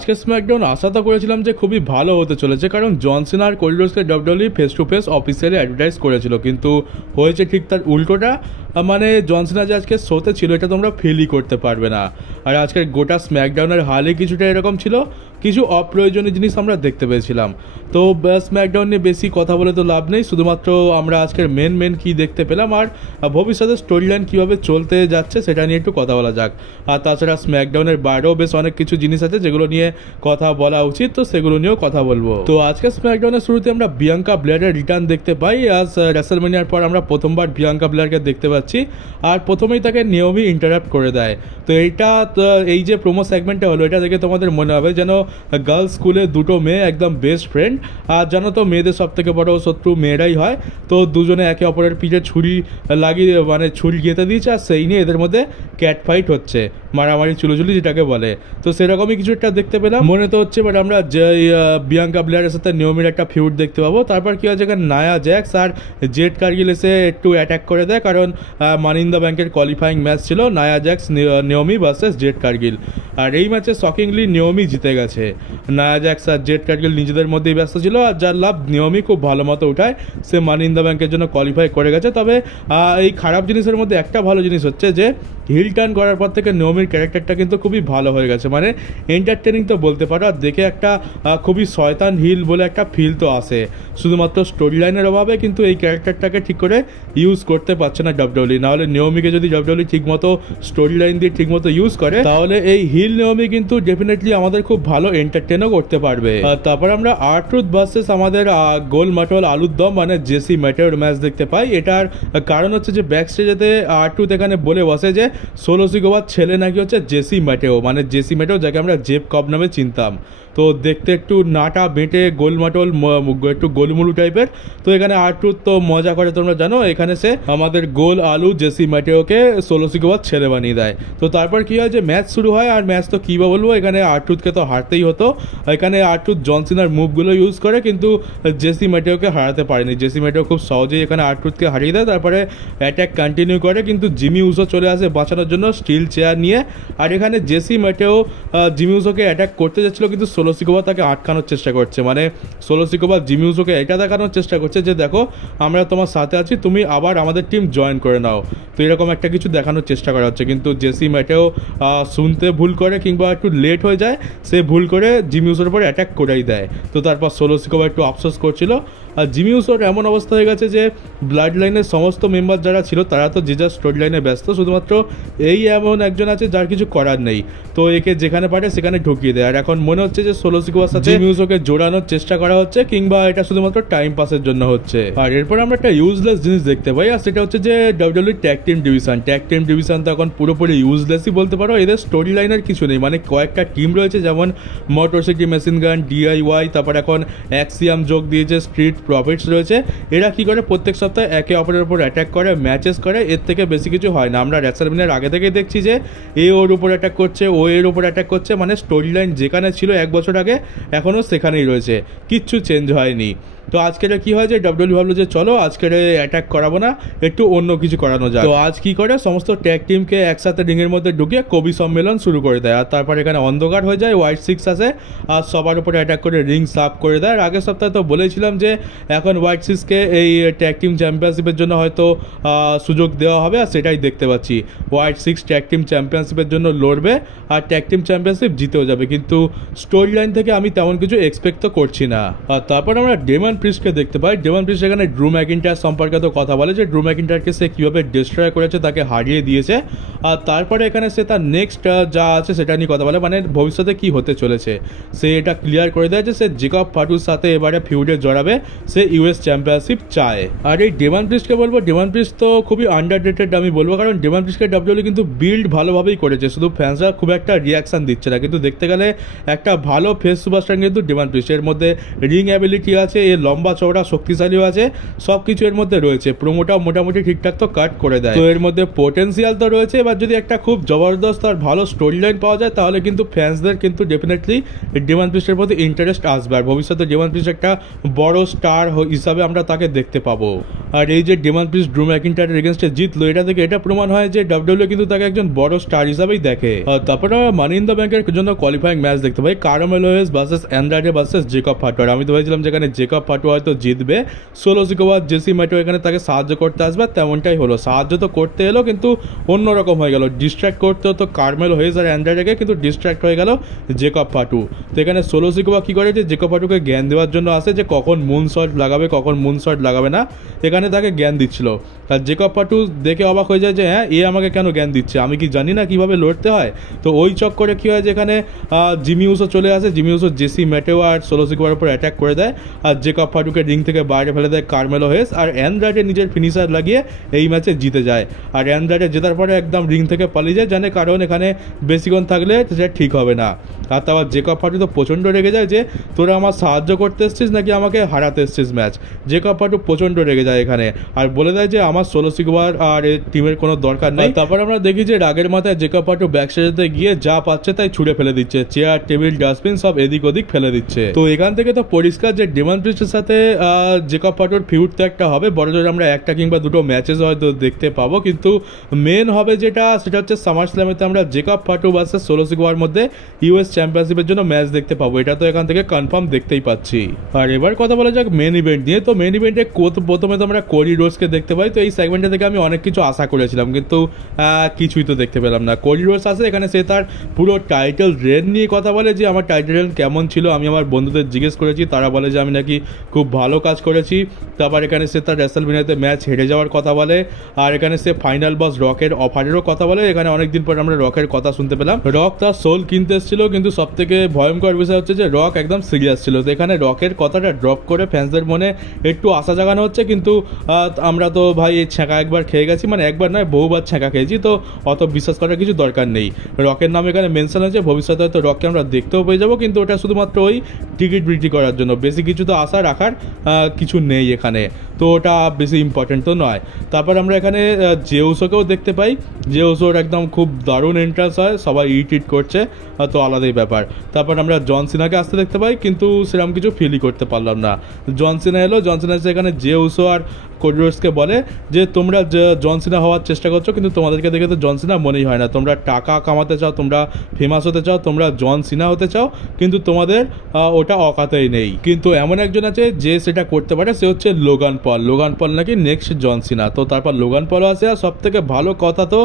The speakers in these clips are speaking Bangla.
আজকে স্ম্যাকডাউন আশা তো করেছিলাম যে খুবই ভালো হতে চলেছে, কারণ জন সিনা আর কোডি রোডসকে WWE face to face officially advertise করেছিল, কিন্তু হয়েছে ঠিক তার উল্টোটা। মানে জন সিনা যে আজকে শোতে ছিল এটা তোমরা ফিলই করতে পারবে না। আর আজকের গোটা স্ম্যাকডাউনের হালই কিছুটা এরকম ছিল, কিছু অপ্রয়োজনীয় জিনিস আমরা দেখতে পেয়েছিলাম। তো স্ম্যাকডাউন নিয়ে বেশি কথা বলে তো লাভ নেই, শুধুমাত্র আমরা আজকের মেন কী দেখতে পেলাম আর ভবিষ্যতে স্টোরি লাইন কীভাবে চলতে যাচ্ছে সেটা নিয়ে একটু কথা বলা যাক। আর তাছাড়া স্ম্যাকডাউনের বাইরেও বেশ অনেক কিছু জিনিস আছে যেগুলো নিয়ে কথা বলা উচিত, তো সেগুলো নিয়েও কথা বলবো। তো আজকে স্ম্যাকডাউনের শুরুতে আমরা বিয়াঙ্কা ব্লেয়ারের রিটার্ন দেখতে পাই। আজ রেসলম্যানিয়ার পর আমরা প্রথমবার বিয়াঙ্কা ব্লেয়ারকে দেখতে পাচ্ছি, আর প্রথমেই তাকে নিয়মই ইন্টারাপ্ট করে দেয়। তো এইটা এই যে প্রোমো সেগমেন্টটা হলো, এটা দেখে তোমাদের মনে হবে যেন গার্লস স্কুলে দুটো মেয়ে একদম বেস্ট ফ্রেন্ড। আর জানো তো মেয়েদের সব থেকে বড় শত্রু মেয়েরাই হয়, তো দুজনে একে অপরের পিঠে ছুরি লাগিয়ে মানে ছুরি গেঁথে দিয়েছে, আর সেই নিয়ে এদের মধ্যে ক্যাট ফাইট হচ্ছে, মারামারি চুলোচুলি যেটাকে বলে। তো সেরকমই কিছু একটা দেখতে পেলাম মনে তো হচ্ছে, বাট আমরা যে বিয়াঙ্কা ব্লেয়ারের সাথে নিয়মের একটা ফিউড দেখতে পাবো। তারপর কি হচ্ছে, নায়া জ্যাক্স আর জেড কার্গিল এসে একটু অ্যাটাক করে দেয়, কারণ মানি ইন দ্য ব্যাংকের কোয়ালিফাইং ম্যাচ ছিল নায়া জ্যাক্স নিয়মি ভার্সেস জেড কার্গিল। আর এই ম্যাচে শকিংলি নিয়মি জিতে গেছে। নায়া জ্যাক্স আর জেড কার্গিল নিজেদের মধ্যেই ব্যস্ত ছিল, আর যার লাভ নিয়মি খুব ভালো মতো উঠায়, সে মানি ইন দ্য ব্যাংকের জন্য কোয়ালিফাই করে গেছে। তবে এই খারাপ জিনিসের মধ্যে একটা ভালো জিনিস হচ্ছে যে হিল টার্ন করার পর থেকে নিয়মির ক্যারেক্টারটা কিন্তু খুবই ভালো হয়ে গেছে, মানে এন্টারটেনিং তো বলতে পারো। আর দেখে একটা খুবই শয়তান হিল বলে একটা ফিল তো আসে, শুধুমাত্র স্টোরি লাইনের অভাবে কিন্তু এই ক্যারেক্টারটাকে ঠিক করে ইউজ করতে পারছে না ডাব্লিউডাব্লিউ। নাহলে নিয়মিকে যদি ডাব্লিউডাব্লিউ ঠিকমতো স্টোরি লাইন দিয়ে ঠিকমতো ইউজ করে, তাহলে এই হিল নিয়মি কিন্তু ডেফিনেটলি আমাদের খুব ভালো এন্টারটেনও করতে পারবে। তারপর আমরা আরট্রুথ ভার্সেস আমাদের গোল মাটল আলুর দম মানে জেসি ম্যাটেওর ম্যাচ দেখতে পাই। এটার কারণ হচ্ছে যে ব্যাক স্টেজেতে আরট্রুথ এখানে বলে বসে যে সোলো সিকোবার ছেলে নাকি হচ্ছে জেসি ম্যাটেও, মানে জেসি ম্যাটেও যাকে আমরা জেব কব নামে চিনতাম। তো দেখতে একটু নাটা বেঁটে গোলমাটল একটু গোলমুলু টাইপের। তো এখানে আরট্রুথ তো মজা করে, তোমরা জানো এখানে সে আমাদের গোল আলু জেসি ম্যাটেওকে সোলো সিকোবার ছেলে বানিয়ে দেয়। তো তারপর কি হয় যে ম্যাচ শুরু হয়, আর ম্যাচ তো কী বলবো, এখানে আরট্রুথকে তো হারতেই হতো। এখানে আরট্রুথ জন সিনার মুভগুলো ইউজ করে, কিন্তু জেসি ম্যাটেওকে হারাতে পারেনি। জেসি ম্যাটেও খুব সহজেই এখানে আরট্রুথকে হারিয়ে দেয়। তারপরে অ্যাটাক কন্টিনিউ করে, কিন্তু জিমি উসো চলে আসে বাঁচানোর জন্য স্টিল চেয়ার নিয়ে। আর এখানে জেসি ম্যাটেও জিমি উসোকে অ্যাটাক করতে যাচ্ছিল, কিন্তু সোলো সিকোবার তাকে আটকানোর চেষ্টা করছে। মানে সোলো সিকোবার জিমি উসোকে এটা দেখানোর চেষ্টা করছে যে দেখো আমরা তোমার সাথে আছি, তুমি আবার আমাদের টিম জয়েন করে নাও। তো এরকম একটা কিছু দেখানোর চেষ্টা করা হচ্ছে, কিন্তু জেসি ম্যাটেও শুনতে ভুল করে কিংবা একটু লেট হয়ে যায়, সে ভুল করে জিমি উসোর উপর অ্যাটাক করেই দেয়। তো তারপর সোলো সিকোবার একটু আফসোস করছিল। আর জিমি উসোর এমন অবস্থা হয়ে গেছে যে ব্লাড লাইনের সমস্ত মেম্বার যারা ছিল তারা তো যে যার স্টোরি লাইনে ব্যস্ত, শুধুমাত্র এই এমন একজন আছে যার কিছু করার নেই। তো একে যেখানে পারে সেখানে ঢুকিয়ে দেয়। আর এখন মনে হচ্ছে যে সোলো সিকোবার সাথে জিমি উসোকে জোড়ানোর চেষ্টা করা হচ্ছে, কিংবা এটা শুধুমাত্র টাইম পাসের জন্য হচ্ছে। আর এরপর আমরা একটা ইউজলেস জিনিস দেখতে পাই, আর সেটা হচ্ছে যে ডাব্লিউডাব্লিউ ট্যাগ টিম ডিভিশন তো এখন পুরোপুরি ইউজলেসই বলতে পারো। এদের স্টোরি লাইনের কিছু নেই, মানে কয়েকটা টিম রয়েছে যেমন motor city machine gun, DIY, তারপর এখন অ্যাক্সিয়াম যোগ দিয়েছে, স্ট্রিট প্রফিটস রয়েছে। এরা কি করে প্রত্যেক সপ্তাহে একে অপরের উপর অ্যাটাক করে, ম্যাচেস করে, এর থেকে বেশি কিছু হয় না। আমরা রেসলম্যানিয়ার আগে থেকেই দেখছি যে এ ওর উপর অ্যাটাক করছে, ও এর উপর অ্যাটাক করছে, মানে স্টোরি লাইন যেখানে ছিল 1 বছর আগে এখনও সেখানেই রয়েছে, কিচ্ছু চেঞ্জ হয়নি। তো আজকের কি হয় যে ডাব্লিউডাব্লিউ ভাবলো যে চলো আজকের অ্যাটাক করাবো না, একটু অন্য কিছু করানো যায়। তো আজ কি করে সমস্ত ট্যাগ টিমকে একসাথে রিংয়ের মধ্যে ঢুকিয়ে কবি সম্মেলন শুরু করে দেয়। আর তারপর এখানে অন্ধকার হয়ে যায়, হোয়াইট সিক্স আসে আর সবার উপরে অ্যাটাক করে রিং সাফ করে দেয়। আর আগের সপ্তাহে তো বলেছিলাম যে এখন হোয়াইট সিক্সকে এই ট্যাগ টিম চ্যাম্পিয়নশিপের জন্য হয়তো সুযোগ দেওয়া হবে, আর সেটাই দেখতে পাচ্ছি। হোয়াইট সিক্স ট্যাগ টিম চ্যাম্পিয়নশিপের জন্য লড়বে আর ট্যাগ টিম চ্যাম্পিয়নশিপ জিতেও যাবে, কিন্তু স্টোরি লাইন থেকে আমি তেমন কিছু এক্সপেক্ট তো করছি না। আর তারপর আমরা ডেমন প্রিস্টকে দেখতে পাই। ডেমন প্রিস্ট এখানে ড্রু ম্যাকিন্টায়ার সম্পর্কে তো কথা বলে যে ড্রু ম্যাকিন্টায়ারকে সে কীভাবে ডিস্ট্রয় করেছে, তাকে হারিয়ে দিয়েছে। আর তারপরে এখানে সে তার নেক্সট যা আছে সেটা নিয়ে কথা বলে, মানে ভবিষ্যতে কি হতে চলেছে সে এটা ক্লিয়ার করে দেয় যে সে জেকব ফাটুর সাথে এবারে ফিউডে জড়াবে, সে ইউএস চ্যাম্পিয়নশিপ চায়। আর এই ডেমন প্রিস্টকে বলবো, ডেমন প্রিস্ট তো খুবই আন্ডাররেটেড আমি বলবো, কারণ ডেমন প্রিস্টকে ডাব্লিউডাব্লিউ কিন্তু বিল্ড ভালোভাবেই করেছে, শুধু ফ্যান্সরা খুব একটা রিয়াকশন দিচ্ছে না। কিন্তু দেখতে গেলে একটা ভালো ফেস সুপারস্টার কিন্তু ডেমন প্রিস্ট। এর মধ্যে রিং অ্যাবিলিটি আছে, এ লম্বা চওড়া শক্তিশালীও আছে, সব কিছু এর মধ্যে রয়েছে। প্রোমোটাও মোটামুটি ঠিকঠাক তো কাট করে দেয়, তো এর মধ্যে পোটেন্সিয়াল তো রয়েছে। এবার যদি একটা খুব জবরদস্ত আর ভালো স্টোরি লাইন পাওয়া যায় তাহলে কিন্তু ফ্যান্সদের কিন্তু ডেফিনেটলি ডেমান প্রিস্টের প্রতি ইন্টারেস্ট আসবে, আর ভবিষ্যতে ডেমান প্রিস্ট একটা বড় স্টার হিসাবে আমরা তাকে দেখতে পাবো। আর এই যে ডেমান প্রিস্ট ড্রু ম্যাকিন্টায়ারের এগেনস্টে জিতলো, এটা থেকে এটা প্রমাণ হয় যে ডাব্লিউডব্লিউ কিন্তু তাকে একজন বড় স্টার হিসাবেই দেখে। তারপরে মানি ইন দ্য ব্যাংকের জন্য কোয়ালিফাইং ম্যাচ দেখতে পাই, কারমেলো হেস ভার্সেস অ্যান্ড্রাডে ভার্সেস জেকব ফাটো। আমি তো ভেবেছিলাম যেখানে জেকব ফাটো হয়তো জিতবে, সোলো সিকোয়া জেসি ম্যাটো এখানে তাকে সাহায্য করতে আসবে, তেমনটাই হলো। সাহায্য তো করতে এলো কিন্তু অন্যরকম হয়ে গেল, ডিস্ট্র্যাক্ট করতে হতো কারমেলো হেস আর অ্যান্ড্রাডেকে, কিন্তু ডিস্ট্র্যাক্ট হয়ে গেল জেকব ফাটো। তো এখানে সোলো সিকোয়া কি করে যে জেকব ফাটোকে জ্ঞান দেওয়ার জন্য আসে যে কখন মুন শট লাগাবে কখন মুন শট লাগাবে না, এখানে তাকে জ্ঞান দিচ্ছিল। আর জেকব ফাটো দেখে অবাক হয়ে যায় যে হ্যাঁ এ আমাকে কেন জ্ঞান দিচ্ছে, আমি কি জানি না কিভাবে লড়তে হয়। তো ওই চক্করে কি হয় যেখানে জিমি উসো চলে আসে, জিমি উসো জেসি ম্যাটেও আর সোলো সিকোয়ার উপর অ্যাটাক করে দেয়, আর জেকব ফাটোকে রিং থেকে বাইরে ফেলে দেয় কারমেলো হেস, আর অ্যান্ড্রাডে নিজের ফিনিশার লাগিয়ে এই ম্যাচে জিতে যায়। আর অ্যান্ড্রাডে জেতার পরে একদম রিং থেকে পালিয়ে যায়, জানে কারণ এখানে বেশিক্ষণ থাকলে সেটা ঠিক হবে না। আর তারপর জেকব ফাটো তো প্রচণ্ড রেগে যায় যে তোরা আমার সাহায্য করতে এসছিস নাকি আমাকে হারাতে এসছিস ম্যাচ। জেকব ফাটো প্রচণ্ড রেগে যায় এখানে, আর বলে দেয় যে আমার সোলো সিকোয়ার আর টিমের কোনো দরকার নেই। তারপর আমরা দেখি যে রাগের মাথায় জেকব ফাটো ব্যাকস্টেজে গিয়ে যা পাচ্ছে তাই ছুঁড়ে ফেলে দিচ্ছে, চেয়ার টেবিল ডাস্টবিন সব এদিক ওদিক ফেলে দিচ্ছে। তো এখান থেকে তো পরিষ্কার যে ডেমন প্রিস্টের সাথে জেকব ফাটোর ফিউড তো একটা হবে, বড় জোর আমরা একটা কিংবা দুটো ম্যাচেস হয়তো দেখতে পাবো, কিন্তু মেন হবে যেটা সেটা হচ্ছে সামার স্ল্যামেতে আমরা জেকব ফাটো ভার্সেস সোলো সিকোয়ার মধ্যে ইউএস চ্যাম্পিয়নশিপের জন্য ম্যাচ দেখতে পাবো, এটা তো এখান থেকে কনফার্ম দেখতেই পাচ্ছি। আর এবার কথা বলা যাক মেন ইভেন্ট নিয়ে। তো মেন ইভেন্টে প্রথমে তো আমরা কোডি রোডসকে দেখতে পাই, তো এই সেগমেন্টে থেকে আমি অনেক কিছু আশা করেছিলাম কিন্তু কিছুই তো দেখতে পেলাম না। কোডি রোডস আছে এখানে, সে তার পুরো টাইটেল রেন নিয়ে কথা বলে যে আমার টাইটেল রেন কেমন ছিল, আমি আমার বন্ধুদের জিজ্ঞেস করেছি, তারা বলে যে আমি নাকি খুব ভালো কাজ করেছি। তারপর এখানে সে তার রেসলমেনিয়াতে ম্যাচ হেরে যাওয়ার কথা বলে, আর এখানে সে ফাইনাল বস রকের অফারেরও কথা বলে। এখানে অনেকদিন পর আমরা রকের কথা শুনতে পেলাম, রক তার সোল কিনতে এসেছিল, কিন্তু সব থেকে ভয়ঙ্কর বিষয় হচ্ছে যে রক একদম সিরিয়াস ছিল। তো এখানে রকের কথাটা ড্রপ করে ফ্যান্সদের মনে একটু আশা জাগানো হচ্ছে, কিন্তু আমরা তো ভাই এই ছ্যাঁকা একবার খেয়ে গেছি, মানে একবার নয় বহুবার ছ্যাঁকা খেয়েছি, তো অত বিশ্বাস করার কিছু দরকার নেই। রকের নাম এখানে মেনশন হয়েছে, ভবিষ্যতে হয়তো রককে আমরা দেখতেও পেয়ে যাবো, কিন্তু ওটা শুধুমাত্র ওই টিকিট বিক্রি করার জন্য, বেশি কিছু তো আশা রাখার কিছু নেই এখানে, তো ওটা বেশি ইম্পর্টেন্ট তো নয়। তারপর আমরা এখানে জেউসোকেও দেখতে পাই, জেউসোর একদম খুব দারুণ এন্ট্রান্স হয়, সবাই ইট করছে, তো আলাদাই ব্যাপার। তারপর আমরা জন সিনাকে আসতে দেখতে পাই, কিন্তু সেরকম কিছু ফিলই করতে পারলাম না। জন সিনা এলো, জন সিনা এখানে জেউসো আর কোডি রোডসকে বলে যে তোমরা জন সিনা হওয়ার চেষ্টা করছো, কিন্তু তোমাদেরকে দেখে তো জন সিনা মনেই হয় না, তোমরা টাকা কামাতে চাও, তোমরা ফেমাস হতে চাও, তোমরা জন সিনা হতে চাও, কিন্তু তোমাদের ওটা অকাতেই নেই। কিন্তু এমন একজন আছে যে সেটা করতে পারে, সে হচ্ছে লোগান পল। লোগান পল নাকি নেক্সট জন সিনা। তো তারপর লোগান পলও আসে, আর সব থেকে ভালো কথা তো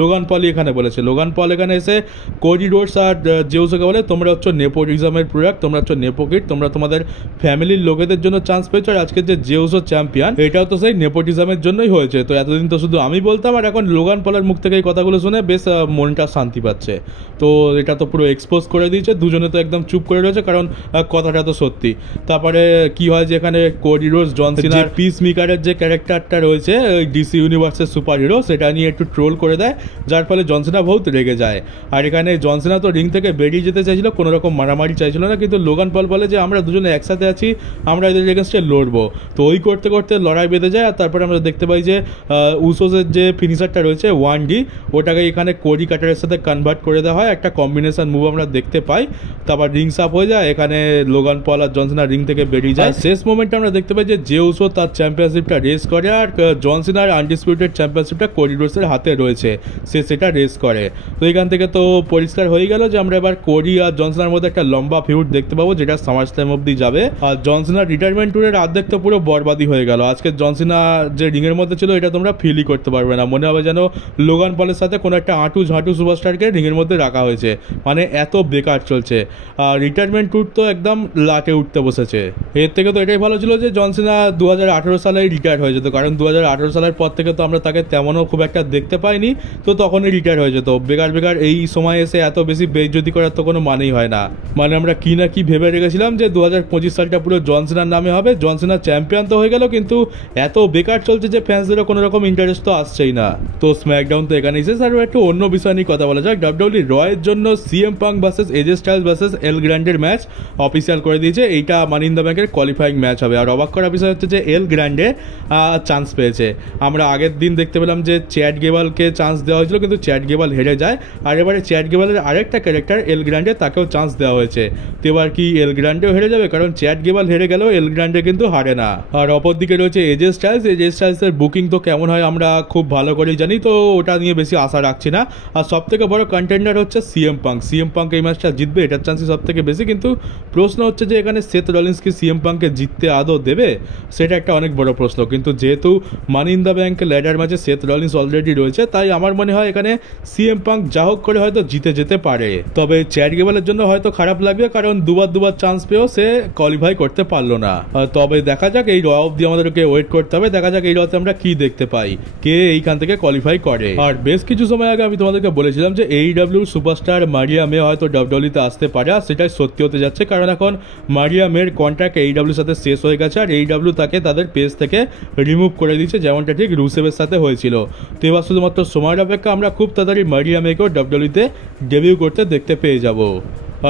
লোগান পলই এখানে বলেছে। লোগান পল এখানে এসে কোডি রোডস আর জেউসোকে বলে তোমরা হচ্ছে নেপোটিজমের প্রোডাক্ট, তোমরা হচ্ছে নেপোকিট, তোমরা তোমাদের ফ্যামিলির লোকেদের জন্য চান্স পেয়েছো, আর আজকে যে জেউসো চ্যাম্পিয়ন এটাও তো সেই নেপোটিজমের জন্যই হয়েছে। তো এতদিন তো শুধু আমি বলতাম, আর এখন লোগান পলের মুখ থেকে এই কথাগুলো শুনে বেশ মনটা শান্তি পাচ্ছে। তো এটা তো পুরো এক্সপোজ করে দিয়েছে, দুজনে তো একদম চুপ করে রয়েছে, কারণ কথাটা তো সত্যি। তারপরে কি হয় যে এখানে কোডি রোডস জন সিনার পিস মেকারের যে ক্যারেক্টারটা রয়েছে ওই ডিসি ইউনিভার্সের সুপার হিরো, সেটা নিয়ে একটু ট্রোল করে দেয়, যার ফলে জন সিনা বহুত রেগে যায়। আর এখানে জন সিনা তো রিং থেকে বেরিয়ে যেতে চাইছিল, কোনো রকম মারামারি চাইছিল না, কিন্তু লোগান পল বলে যে আমরা দুজনে একসাথে আছি, আমরা এদের এগেনস্টে লড়বো। তো ওই করতে করতে লড়াই বেঁধে যায়, আর তারপরে আমরা দেখতে পাই যে উসোসের যে ফিনিশারটা রয়েছে 1D, ওটাকে এখানে কোডি কাটারের সাথে কনভার্ট করে দেওয়া হয়, একটা কম্বিনেশন মুভ আমরা দেখতে পাই। তারপর রিংস আপ হয়ে যায়, এখানে লোগান পল আর জন সিনা রিং থেকে বেরিয়ে যায়। শেষ মোমেন্টে আমরা দেখতে পাই যে জেউসো তার চ্যাম্পিয়নশিপটা রেস করে, আর জন সিনার আনডিসপিউটেড চ্যাম্পিয়নশিপটা কোডি রোডসের হাতে রয়েছে, সে সেটা রেস করে। তো এখান থেকে তো পরিষ্কার হয়ে গেল যে আমরা এবার কোডি আর জন সিনার মধ্যে একটা লম্বা ফিউড দেখতে পাবো, যেটা সামার স্ল্যাম অব্দি যাবে। আর জন সিনার রিটায়ারমেন্ট ট্যুরের অর্ধেক তো পুরো বরবাদি হয়ে গেল। আজকে জন সিনা যে রিংয়ের মধ্যে ছিল এটা তোমরা ফিলই করতে পারবে না, মনে হবে যেন লোগান পলের সাথে কোনো একটা আঁটু ঝাঁটু সুপারস্টারকে রিংয়ের মধ্যে রাখা হয়েছে, মানে এত বেকার চলছে। আর রিটায়ারমেন্ট ট্যুর তো একদম লাটে উঠতে বসেছে। এর থেকে তো এটাই ভালো ছিল যে জন সিনা 2018 সালেই রিটায়ার হয়ে যেত, কারণ 2018 সালের পর থেকে তো আমরা তাকে তেমনও খুব একটা দেখতে পাইনি, তো তখনই রিটায়ার হয়ে যেত। বেকার এই সময় এসে এত বেশি বেইজ্জতি করার তো তো কোনো মানেই হয় না। মানে আমরা কি না কি ভেবে রেখেছিলাম যে 2025 সালটা পুরো জন সিনার নামে হবে, জন সিনা চ্যাম্পিয়ন তো হয়ে গেল, কিন্তু এত বেকার চলছে যে ফ্যান্সদেরও কোনো রকম ইন্টারেস্ট তো আসছেই না। তো স্ম্যাকডাউন তো এখানেই শেষ। আর একটু অন্য বিষয় নিয়ে কথা বলা যাক। ডাব্লিউডব্লিউ রয়ের জন্য CM Punk versus AJ Styles versus El গ্র্যান্ডের ম্যাচ অফিসিয়াল করে দিয়েছে। এইটা মানি ইন দ্য ব্যাংকের কোয়ালিফাইং ম্যাচ হবে। আর অবাক করার বিষয় হচ্ছে যে এল গ্র্যান্ডে চান্স পেয়েছে। আমরা আগের দিন দেখতে পেলাম যে চ্যাট গেবালকে চান্স দেওয়া হয়েছিল, কিন্তু চ্যাট গেবাল হেরে যায়। আর এবারে চ্যাট গেবালের আরেকটা ক্যারেক্টার এল গ্র্যান্ডে, তাকেও চান্স দেওয়া হয়েছে। তো এবার কি এল গ্র্যান্ডেও হেরে যাবে? কারণ চ্যাট গেবাল হেরে গেলেও এল গ্র্যান্ডে কিন্তু হারে না। আর অপরদিকে রয়েছে এজে স্টাইলস। এজে স্টাইলসের বুকিং তো কেমন হয় আমরা খুব ভালো করেই জানি, তো ওটা নিয়ে বেশি আশা রাখছি না। আর সব থেকে বড় কন্টেন্ডার হচ্ছে সিএম পাঙ্ক। সিএম পাঙ্ক এই ম্যাচটা জিতবে, এটার চান্সই সব থেকে বেশি। কিন্তু প্রশ্ন হচ্ছে যে এখানে সেথ রলিন্স কি সিএম পাঙ্ককে জিততে আদৌ দেবে? সেটা একটা অনেক বড় প্রশ্ন। কিন্তু যেহেতু মানি ইন দ্য ব্যাংক ল্যাডার ম্যাচে সেথ রলিন্স অলরেডি রয়েছে, তাই আমার মনে হয় এখানে সিএম পাঙ্ক যা হোক করে হয়তো জিতে যেতে পারে। তবে চ্যাট গেবালের জন্য হয়তো খারাপ লাগবে, কারণ দুবার চান্স পেয়েও সে কোয়ালিফাই করতে পারলো না। তবে দেখা যাক, এই র অবধি আমাদেরকে ওয়েট করতে হবে। দেখা যাক এই রতে আমরা কি দেখতে পাই, কে এইখান থেকে কোয়ালিফাই করে। আর বেশ কিছু সময় আগে আমি তোমাদেরকে বলেছিলাম যে AEW সুপারস্টার মারিয়া মে হয়তো ডাব্লিউডব্লিউতে আসতে পারে, আর সেটাই সত্যি হতে যাচ্ছে। কারণ এখন মারিয়া মের কন্ট্রাক্ট AEW সাথে শেষ হয়ে গেছে, আর AEW তাকে তাদের পেজ থেকে রিমুভ করে দিয়েছে, যেমনটা ঠিক রুসেভের সাথে হয়েছিল। তো এবার শুধুমাত্র সময়ের অপেক্ষা, আমরা খুব তাড়াতাড়ি মারিয়া মেকেও ডাব্লিউডব্লিউতে ডেবিউ করতে দেখতে পেয়ে যাব।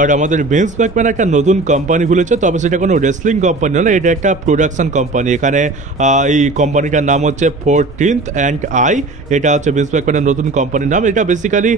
আর আমাদের ভিন্স ম্যাকম্যান একটা নতুন কোম্পানি খুলেছে, তবে সেটা কোনো রেসলিং কোম্পানি নয়, এটা একটা প্রোডাকশন কোম্পানি। এখানে এই কোম্পানিটার নাম হচ্ছে 14th and I। এটা হচ্ছে ভিন্স ম্যাকম্যানের নতুন কোম্পানির নাম। এটা বেসিক্যালি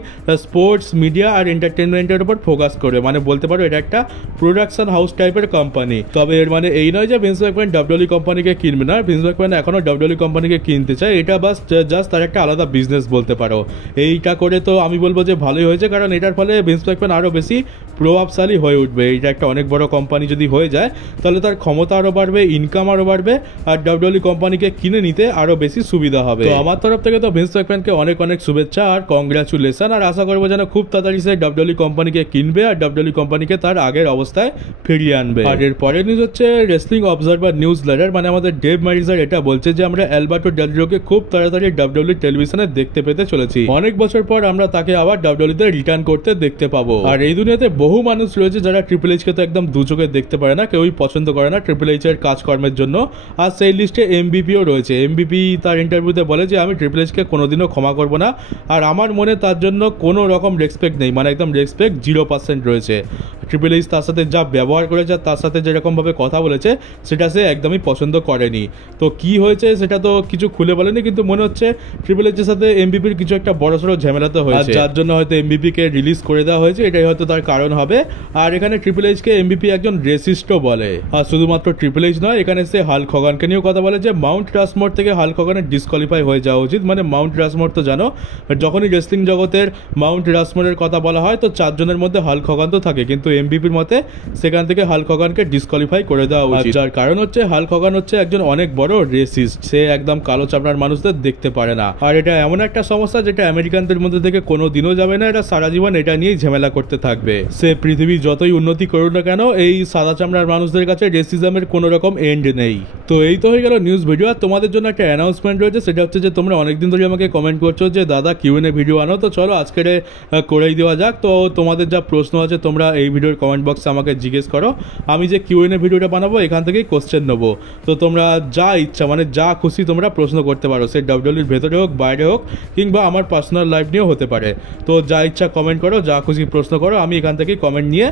স্পোর্টস, মিডিয়া আর এন্টারটেনমেন্টের উপর ফোকাস করবে। মানে বলতে পারো এটা একটা প্রোডাকশন হাউস টাইপের কোম্পানি। তবে এর মানে এই নয় যে ভিন্স ম্যাকম্যান ডাব্লিউডব্লিউ কোম্পানিকে কিনবে না। ভিন্স ম্যাকম্যান এখনো ডাব্লিউডব্লিউ কোম্পানিকে কিনতে চায়। এটা বাস জাস্ট তার একটা আলাদা বিজনেস বলতে পারো। এইটা করে তো আমি বলবো যে ভালোই হয়েছে, কারণ এটার ফলে ভিন্স ম্যাকম্যান আরও বেশি প্রভাবশালী হয়ে উঠবে। এটা একটা অনেক বড় কোম্পানি যদি হয়ে যায়, তাহলে তার ক্ষমতা আরও বাড়বে, ইনকাম আরও বাড়বে, আর ডাব্লিউডব্লিউ কোম্পানিকে কিনে নিতে আরও বেশি সুবিধা হবে। তো আমার তরফ থেকে তো ভিন্স ম্যাকম্যানকে অনেক অনেক শুভেচ্ছা আর কংগ্রাচুলেশন। আর আশা করবো যেন খুব তাড়াতাড়ি সে ডাব্লিউডব্লিউ কোম্পানিকে কিনবে আর ডাব্লিউডব্লিউ কোম্পানিকে তার আগের অবস্থায় ফিরিয়ে আনবে। আর এর পরের নিউজ হচ্ছে রেসলিং অবজারভার নিউজ লেটার। মানে আমাদের ডেভ ম্যারিজার এটা বলছে যে আমরা অ্যালবার্টো ডেল রিওকে খুব তাড়াতাড়ি ডাব্লিউডব্লিউ টেলিভিশনে দেখতে পেতে চলেছি। অনেক বছর পর আমরা তাকে আবার ডাব্লিউডব্লিউতে রিটার্ন করতে দেখতে পাবো। আর এই দুনিয়াতে বহু মানুষ রয়েছে যারা ট্রিপল এইচকে তো একদম দু চোখে দেখতে পারে না, কেউই পছন্দ করে না ট্রিপল এইচের কাজকর্মের জন্য। আর সেই লিস্টে এমবিপিও রয়েছে। এমবিপি তার ইন্টারভিউতে বলে যে আমি ট্রিপল এইচকে কোনোদিনও ক্ষমা করবো না, আর আমার মনে তার জন্য কোনো রকম রেসপেক্ট নেই। মানে একদম রেসপেক্ট 0% রয়েছে। ট্রিপল এইচ তার সাথে যা ব্যবহার করেছে, তার সাথে যেরকমভাবে কথা বলেছে, সেটা সে একদমই পছন্দ করেনি। তো কি হয়েছে সেটা তো কিছু খুলে বলেনি, কিন্তু মনে হচ্ছে ট্রিপল এইচের সাথে এমবিপির কিছু একটা বড়সড় ঝামেলাতে হয়েছে, যার জন্য হয়তো এমবিপিকে রিলিজ করে দেওয়া হয়েছে। এটাই হয়তো তার কারণ হবে। আর এখানে ট্রিপল এইচকে এমবিপি একজন রেসিস্টও বলে। আর শুধুমাত্র ট্রিপল এইচ নয়, এখানে সে হাল্ক হগানকে নিয়েও কথা বলে যে মাউন্ট রাশমোর থেকে হাল্ক হগানের ডিসকোয়ালিফাই হয়ে যাওয়া উচিত। মানে মাউন্ট রাশমোর তো জানো, যখনই রেসলিং জগতের মাউন্ট রাশমোরের কথা বলা হয় তো 4 জনের মধ্যে হাল্ক হগান তো থাকে, কিন্তু এমবিপির মতে সেখান থেকে হাল্ক হগানকে ডিসকোয়ালিফাই করে দেওয়া উচিত। যার কারণ হচ্ছে হাল্ক হগান হচ্ছে একজন অনেক বড় রেসিস্ট। সে একদম কালো চামড়ার মানুষদের দেখতে পারে না। আর এটা এমন একটা সমস্যা যেটা আমেরিকানদের মধ্যে থেকে কোনো দিনও যাবে না। এটা সারা জীবন এটা নিয়েই ঝামেলা করতে থাকবে। সে পৃথিবী যতই উন্নতি করুক না কেন, এই সাদা চামড়ার মানুষদের কাছে রেসিজমের কোনো রকম এন্ড নেই। তো এই তো হয়ে গেল নিউজ ভিডিও। আর তোমাদের জন্য একটা অ্যানাউন্সমেন্ট রয়েছে, সেটা হচ্ছে যে তোমরা অনেকদিন ধরে আমাকে কমেন্ট করছো যে দাদা কিউএনএ ভিডিও আনো। তো চলো আজকের করেই দেওয়া যাক। তো তোমাদের যা প্রশ্ন আছে তোমরা এই ভিডিওর কমেন্ট বক্সে আমাকে জিজ্ঞেস করো। আমি যে কিউএনএ ভিডিওটা বানাবো এখান থেকেই কোশ্চেন নেবো। তো তোমরা যা ইচ্ছা, মানে যা খুশি তোমরা প্রশ্ন করতে পারো, সে ডাব্লিউডব্লিউর ভেতরে হোক, বাইরে হোক, কিংবা আমার পার্সোনাল লাইফ নিয়েও হতে পারে। তো যা ইচ্ছা কমেন্ট করো, যা খুশি প্রশ্ন করো। আমি এখান থেকেই কমেন্ট নিয়ে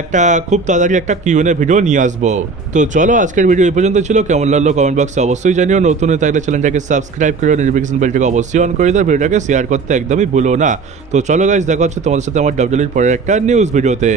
একটা খুব তাড়াতাড়ি একটা কিউএনএ ভিডিও নিয়ে আসবো। তো চলো আজকের ভিডিও এই পর্যন্ত ছিল। কেমন লাগলো কমেন্ট বক্সে অবশ্যই জানিও। নতুন হয়ে থাকলে চ্যানেলটাকে সাবস্ক্রাইব করে নোটিফিকেশন বেলটাকে অবশ্যই অন করে দাও। ভিডিওটাকে শেয়ার করতে একদমই ভুলো না। তো চলো গাইস, দেখা হচ্ছে তোমাদের সাথে আমার ডাব্লিউডব্লিউর পরের একটা নিউজ ভিডিওতে।